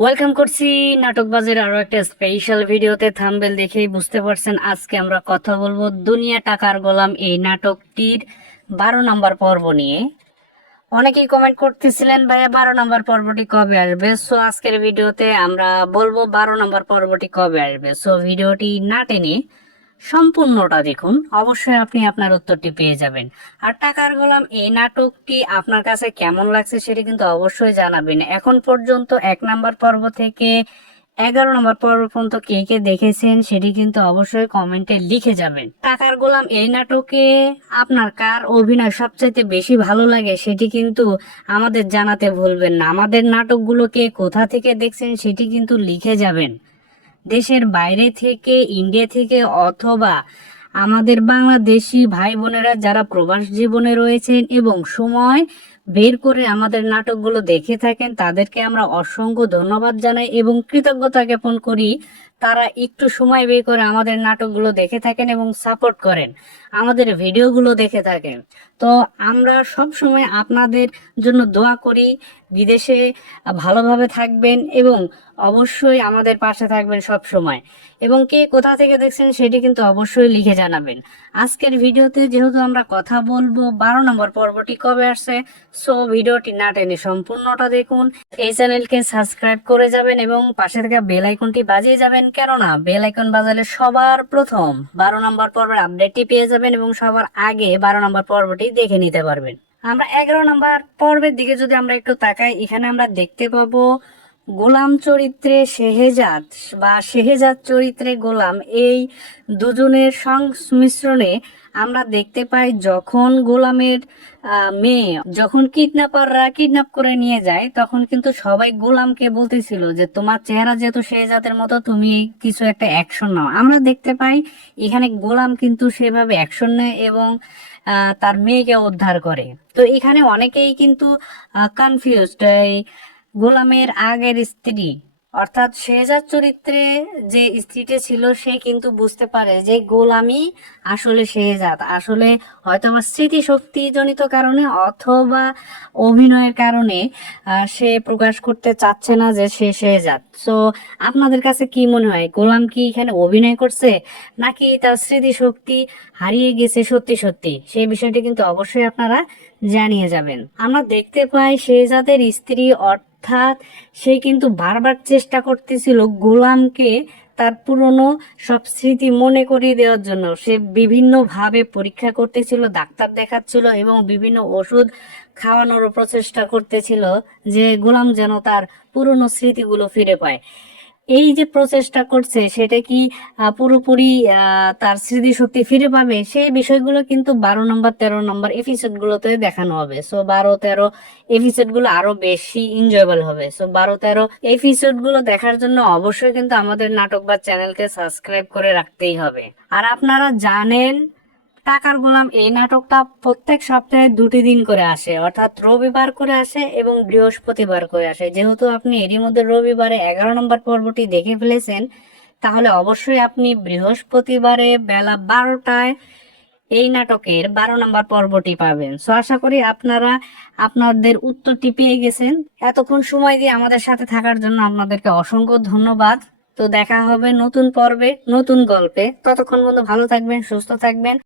Welcome করছি নাটকবাজের আরো একটা স্পেশাল ভিডিওতে। থাম্বনেল দেখেই বুঝতে পারছেন আজকে আমরা কথা বলবো দুনিয়া টাকার গোলাম এই নাটকটির 12 নম্বর পর্ব নিয়ে। অনেকেই কমেন্ট করতেছিলেন ভাইয়া 12 নম্বর পর্বটি কবে আসবে। সো আজকের ভিডিওতে আমরা বলবো 12 নম্বর পর্বটি কবে আসবে। সো ভিডিওটি না টেনে সম্পূর্ণটা দেখুন, অবশ্যই আপনি আপনার উত্তরটি পেয়ে যাবেন। আর টাকার গোলাম এই নাটকটি আপনার কাছে কেমন লাগছে সেটি কিন্তু অবশ্যই জানাবেন। এখন পর্যন্ত 1 নম্বর পর্ব থেকে 11 নম্বর পর্ব পর্যন্ত কে কে দেখেছেন সেটি কিন্তু অবশ্যই কমেন্টে লিখে যাবেন। টাকার গোলাম এই নাটকে আপনার কার অভিনয় সবচাইতে বেশি ভালো লাগে সেটি কিন্তু আমাদের জানাতে ভুলবেন না। আমাদের নাটকগুলোকে কোথা থেকে দেখছেন সেটি কিন্তু লিখে যাবেন। দেশের বাইরে থেকে, ইন্ডিয়া থেকে, অথবা আমাদের বাংলাদেশি ভাই বোনেরা যারা প্রবাস জীবনে রয়েছেন এবং সময় বের করে আমাদের নাটকগুলো দেখে থাকেন, তাদেরকে আমরা অসংখ্য ধন্যবাদ জানাই এবং কৃতজ্ঞতা জ্ঞাপন করি। তারা একটু সময় বের করে আমাদের নাটকগুলো দেখে থাকেন এবং সাপোর্ট করেন, আমাদের ভিডিওগুলো দেখে থাকেন। তো আমরা সব সময় আপনাদের জন্য দোয়া করি। বিদেশে ভালোভাবে থাকবেন এবং অবশ্যই আমাদের পাশে থাকবেন সব সময়। এবং কে কোথা থেকে দেখছেন সেটি কিন্তু অবশ্যই লিখে জানাবেন। আজকের ভিডিওতে যেহেতু আমরা কথা বলবো 12 নম্বর পর্বটি কবে আসছে, সো ভিডিওটি না টেনে সম্পূর্ণটা দেখুন। এই চ্যানেলকে সাবস্ক্রাইব করে যাবেন এবং পাশে থাকা বেল আইকনটি বাজিয়ে যাবেন, কেননা বেল আইকন বাজালে সবার প্রথম 12 নম্বর পর্বের আপডেটটি পেয়ে যাবেন এবং সবার আগে 12 নম্বর পর্বটি দেখে নিতে পারবেন। আমরা 11 নম্বর পর্বের দিকে যদি আমরা একটু তাকাই, এখানে আমরা দেখতে পাবো গোলাম চরিত্রে শেহজাদ বা শেহজাদ চরিত্রে গোলাম, এই দুজনের সংমিশ্রণে আমরা দেখতে পাই যখন গোলামের মেয়ে যখন কিডন্যাপাররা কিডন্যাপ করে নিয়ে যায়, তখন কিন্তু সবাই গোলামকে বলতেছিল যে তোমার চেহারা যেহেতু শেহজাদের মতো, তুমি কিছু একটা অ্যাকশন নাও। আমরা দেখতে পাই এখানে গোলাম কিন্তু সেভাবে অ্যাকশন নেয় এবং তার মেয়েকে উদ্ধার করে। তো এখানে অনেকেই কিন্তু কনফিউজড। গোলামের আগের স্ত্রী অর্থাৎ শেহজাদ চরিত্রে যে স্ত্রীটা ছিল, সে কিন্তু বুঝতে পারে যে গোলামই আসলে শেহজাদ। আসলে হয়তো বা স্মৃতিশক্তি জনিত কারণে অথবা অভিনয়ের কারণে সে প্রকাশ করতে চাচ্ছে না যে সে শেহজাদ। সো আপনাদের কাছে কি মনে হয়, গোলাম কি এখানে অভিনয় করছে নাকি তার স্মৃতিশক্তি হারিয়ে গেছে সত্যি সত্যি? সেই বিষয়টি কিন্তু অবশ্যই আপনারা জানিয়ে যাবেন। আমরা দেখতে পাই শেহজাদের স্ত্রী অর্থাৎ সে কিন্তু বারবার চেষ্টা করতেছিল গোলামকে তার পুরনো সব স্মৃতি মনে করিয়ে দেওয়ার জন্য। সে বিভিন্নভাবে পরীক্ষা করতেছিল, ডাক্তার দেখাচ্ছিল এবং বিভিন্ন ওষুধ খাওয়ানোরও প্রচেষ্টা করতেছিল যে গোলাম যেন তার পুরনো স্মৃতিগুলো ফিরে পায়। এই যে প্রচেষ্টা করছে সেটা কি পুরোপুরি তার স্মৃতিশক্তি ফিরে পাবে, সেই বিষয়গুলো কিন্তু 12 নম্বর 13 নম্বর এপিসোড গুলোতে দেখানো হবে। সো 12 13 এপিসোড গুলো আরো বেশি এনজয়েবল হবে। সো 12 13 এপিসোড গুলো দেখার জন্য অবশ্যই কিন্তু আমাদের নাটক বা চ্যানেলকে সাবস্ক্রাইব করে রাখতেই হবে। আর আপনারা জানেন টাকার গোলাম এই নাটকটা প্রত্যেক সপ্তাহে 2টি দিন করে আসে, অর্থাৎ রবিবার করে আসে এবং বৃহস্পতিবার করে আসে। যেহেতু আপনি এরই মধ্যে রবিবারে 11 নম্বর পর্বটি দেখে ফেলেছেন, তাহলে অবশ্যই আপনি বৃহস্পতিবারে বেলা 12টায় এই নাটকের 12 নম্বর পর্বটি পাবেন। সো আশা করি আপনারা আপনাদের উত্তরটি পেয়ে গেছেন। এতক্ষণ সময় দিয়ে আমাদের সাথে থাকার জন্য আপনাদেরকে অসংখ্য ধন্যবাদ। তো দেখা হবে নতুন পর্বে নতুন গল্পে। ততক্ষণ পর্যন্ত ভালো থাকবেন, সুস্থ থাকবেন।